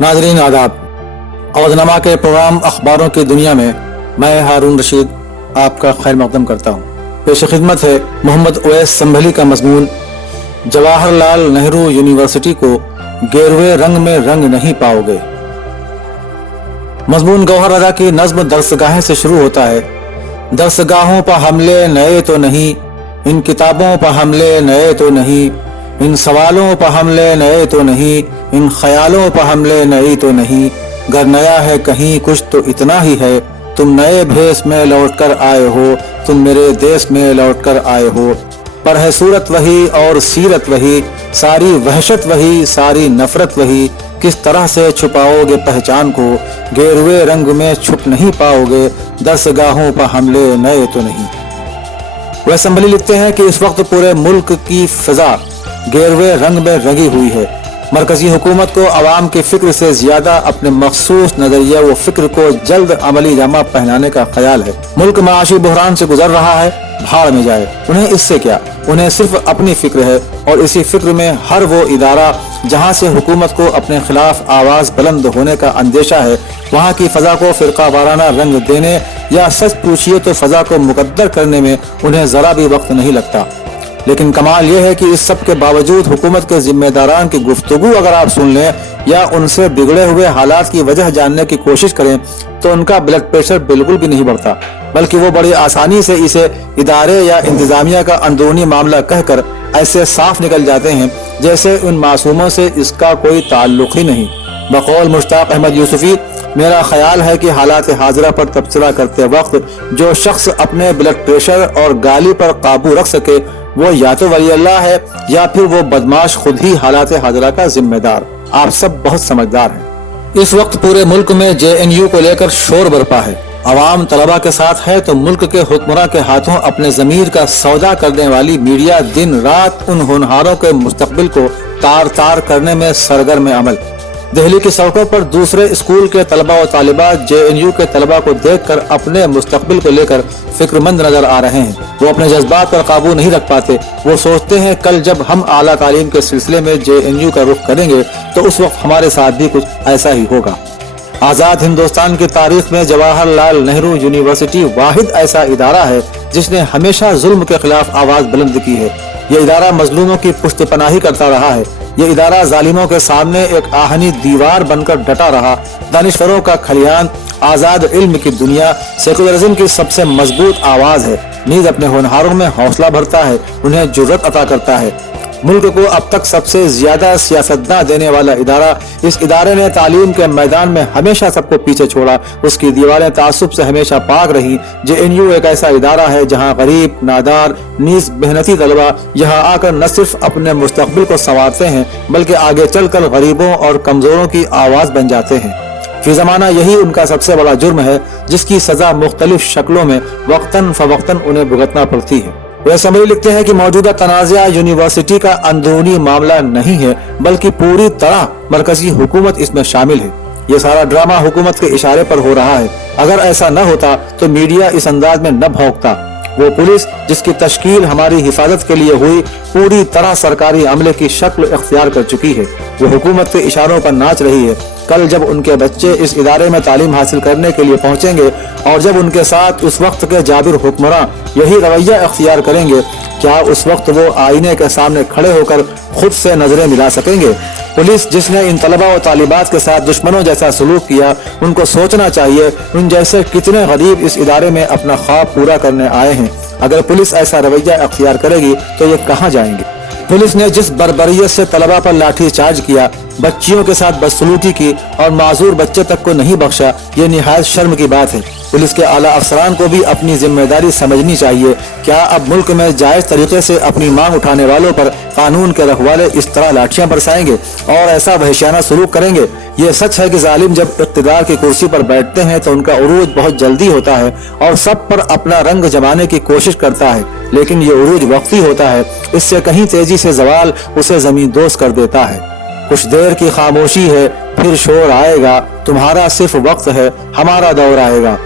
नाज़रीन आदाब। अवधनामा के प्रोग्राम अखबारों की दुनिया में मैं हारून रशीद आपका खैर मकदम करता हूँ। पेश खिदमत है मोहम्मद उवैस संभली का मजमून, जवाहरलाल नेहरू यूनिवर्सिटी को गेरुए रंग में रंग नहीं पाओगे। मजमून गौहर रज़ा की नज्म दरसगाहें से शुरू होता है। दरसगाहों पर हमले नए तो नहीं, इन किताबों पर हमले नए तो नहीं, इन सवालों पर हमले नए तो नहीं, इन ख्यालों पर हमले नए तो नहीं। गर नया है कहीं कुछ तो इतना ही है, तुम नए भेष में लौटकर आए हो, तुम मेरे देश में लौटकर आए हो। पर है सूरत वही और सीरत वही, सारी वहशत वही, सारी नफरत वही। किस तरह से छुपाओगे पहचान को, गेरुए रंग में छुप नहीं पाओगे। दरसगाहों पर हमले नए तो नहीं। वह संभली लिखते हैं कि इस वक्त पूरे मुल्क की फिजा गेरुए रंग में रंगी हुई है। मरकजी हुकूमत को अवाम की फिक्र से ज्यादा अपने मखसूस नजरिया व फिक्र को जल्द अमली जामा पहनाने का ख्याल है। मुल्क माशी बहरान से गुजर रहा है, भाड़ में जाए, उन्हें इससे क्या। उन्हें सिर्फ अपनी फिक्र है और इसी फिक्र में हर वो इदारा जहाँ से हुकूमत को अपने खिलाफ आवाज बुलंद होने का अंदेशा है, वहाँ की फजा को फिरका वाराना रंग देने या सच पूछिए तो फजा को मुकद्दर करने में उन्हें जरा भी वक्त नहीं लगता। लेकिन कमाल यह है कि इस सब के बावजूद हुकूमत के जिम्मेदारान की गुफ्तगू अगर आप सुन लें या उनसे बिगड़े हुए हालात की वजह जानने की कोशिश करें तो उनका ब्लड प्रेशर बिल्कुल भी नहीं बढ़ता, बल्कि वो बड़ी आसानी से इसे इदारे या इंतजामिया का अंदरूनी मामला कहकर ऐसे साफ निकल जाते हैं जैसे उन मासूमों से इसका कोई ताल्लुक ही नहीं। बकौल मुश्ताक अहमद यूसुफी, मेरा ख्याल है कि हालात हाजिरा पर तबसरा करते वक्त जो शख्स अपने ब्लड प्रेशर और गाली पर काबू रख सके वो या तो वली अल्लाह है या फिर वो बदमाश खुद ही हालात हाजिरा का जिम्मेदार। आप सब बहुत समझदार हैं। इस वक्त पूरे मुल्क में JNU को लेकर शोर बरपा है। अवाम तलबा के साथ है तो मुल्क के हुक्मरां के हाथों अपने ज़मीर का सौदा करने वाली मीडिया दिन रात उन होनहारों के मुस्तकबिल को तार तार करने में सरगर्म अमल। दिल्ली की सड़कों पर दूसरे स्कूल के तलबा व तालिबात JNU के तलबा को देखकर अपने मुस्तकबिल को लेकर फिक्रमंद नजर आ रहे हैं। वो अपने जज्बात पर काबू नहीं रख पाते। वो सोचते हैं कल जब हम आला तालीम के सिलसिले में JNU का रुख करेंगे तो उस वक्त हमारे साथ भी कुछ ऐसा ही होगा। आज़ाद हिंदुस्तान की तारीख में जवाहरलाल नेहरू यूनिवर्सिटी वाहिद ऐसा इदारा है जिसने हमेशा जुल्म के खिलाफ आवाज बुलंद की है। ये इदारा मजलूमों की पुश्त पनाही करता रहा है। ये इदारा जालिमों के सामने एक आहनी दीवार बनकर डटा रहा। दानिश्वरों का खलियान, आजाद इल्म की दुनिया, सेकुलरिज्म की सबसे मजबूत आवाज है। नीज अपने होनहारों में हौसला भरता है, उन्हें जुर्रत अता करता है। मुल्क को अब तक सबसे ज्यादा सियासतदान देने वाला इदारा, इस इदारे ने तालीम के मैदान में हमेशा सबको पीछे छोड़ा। उसकी दीवारें तासुब से हमेशा पाक रही। JNU एक ऐसा इदारा है जहां गरीब, नादार, नीज मेहनती तलबा यहाँ आकर न सिर्फ अपने मुस्तकबिल को संवारते हैं बल्कि आगे चलकर गरीबों और कमजोरों की आवाज बन जाते हैं। फी ज़माना यही उनका सबसे बड़ा जुर्म है जिसकी सजा मुख्तलिफ शक्लों में वक्तन फवक्तन उन्हें भुगतना पड़ती है। वे समरी लिखते हैं कि मौजूदा तनाज़ा यूनिवर्सिटी का अंदरूनी मामला नहीं है बल्कि पूरी तरह मरकजी हुकूमत इसमें शामिल है। ये सारा ड्रामा हुकूमत के इशारे पर हो रहा है। अगर ऐसा न होता तो मीडिया इस अंदाज में न भौंकता। वो पुलिस जिसकी तश्कील हमारी हिफाजत के लिए हुई पूरी तरह सरकारी अमले की शक्ल इख्तियार कर चुकी है। वो हुकूमत के इशारों पर नाच रही है। कल जब उनके बच्चे इस इदारे में तालीम हासिल करने के लिए पहुंचेंगे और जब उनके साथ उस वक्त के जाबिर हुक्मरां यही रवैया इख्तियार करेंगे, क्या उस वक्त वो आईने के सामने खड़े होकर खुद से नजरें मिला सकेंगे? पुलिस जिसने इन तलबा व तालिबात के साथ दुश्मनों जैसा सलूक किया, उनको सोचना चाहिए उन जैसे कितने गरीब इस इदारे में अपना ख्वाब पूरा करने आए हैं। अगर पुलिस ऐसा रवैया इख्तियार करेगी तो ये कहाँ जाएंगे? पुलिस ने जिस बर्बरियत से तलबा पर लाठी चार्ज किया, बच्चियों के साथ बदसलूकी की और माजूर बच्चे तक को नहीं बख्शा, ये निहायत शर्म की बात है। पुलिस के आला अफसरान को भी अपनी जिम्मेदारी समझनी चाहिए। क्या अब मुल्क में जायज तरीके से अपनी मांग उठाने वालों पर कानून के रखवाले इस तरह लाठियां बरसाएंगे और ऐसा वहशियाना सलूक करेंगे? ये सच है कि जालिम जब इक़्तिदार की कुर्सी पर बैठते हैं तो उनका उरूज बहुत जल्दी होता है और सब पर अपना रंग जमाने की कोशिश करता है, लेकिन ये उरूज वक्ती होता है। इससे कहीं तेजी से जवाल उसे जमीन दोस्त कर देता है। कुछ देर की खामोशी है, फिर शोर आएगा। तुम्हारा सिर्फ वक्त है, हमारा दौर आएगा।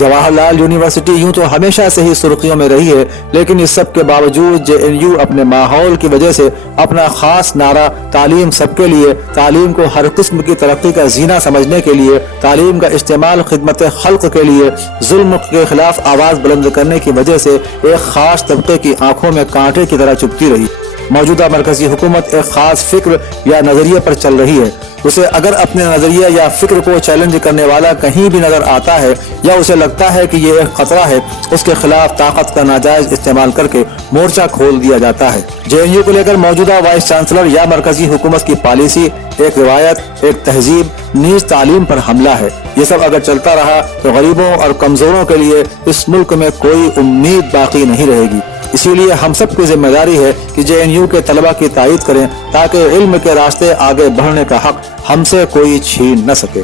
जवाहर लाल यूनिवर्सिटी यूं तो हमेशा से ही सुर्खियों में रही है, लेकिन इस सब के बावजूद JNU अपने माहौल की वजह से अपना खास नारा तालीम सबके लिए, तालीम को हर किस्म की तरक्की का जीना समझने के लिए, तालीम का इस्तेमाल खिदमत खल्क के लिए, जुल्म के खिलाफ आवाज बुलंद करने की वजह से एक खास तबके की आंखों में कांटे की तरह चुभती रही। मौजूदा मरकजी हुकूमत एक खास फिक्र या नजरिए पर चल रही है। उसे अगर अपने नजरिया या फिक्र को चैलेंज करने वाला कहीं भी नजर आता है या उसे लगता है कि ये एक खतरा है, उसके खिलाफ ताकत का नाजायज इस्तेमाल करके मोर्चा खोल दिया जाता है। JNU को लेकर मौजूदा वाइस चांसलर या मरकजी हुकूमत की पॉलिसी एक रिवायत, एक तहजीब, नीज तालीम पर हमला है। ये सब अगर चलता रहा तो गरीबों और कमजोरों के लिए इस मुल्क में कोई उम्मीद बाकी नहीं रहेगी। इसीलिए हम सब की जिम्मेदारी है कि JNU के तलबा की तायीद करें ताकि इल्म के रास्ते आगे बढ़ने का हक हमसे कोई छीन न सके।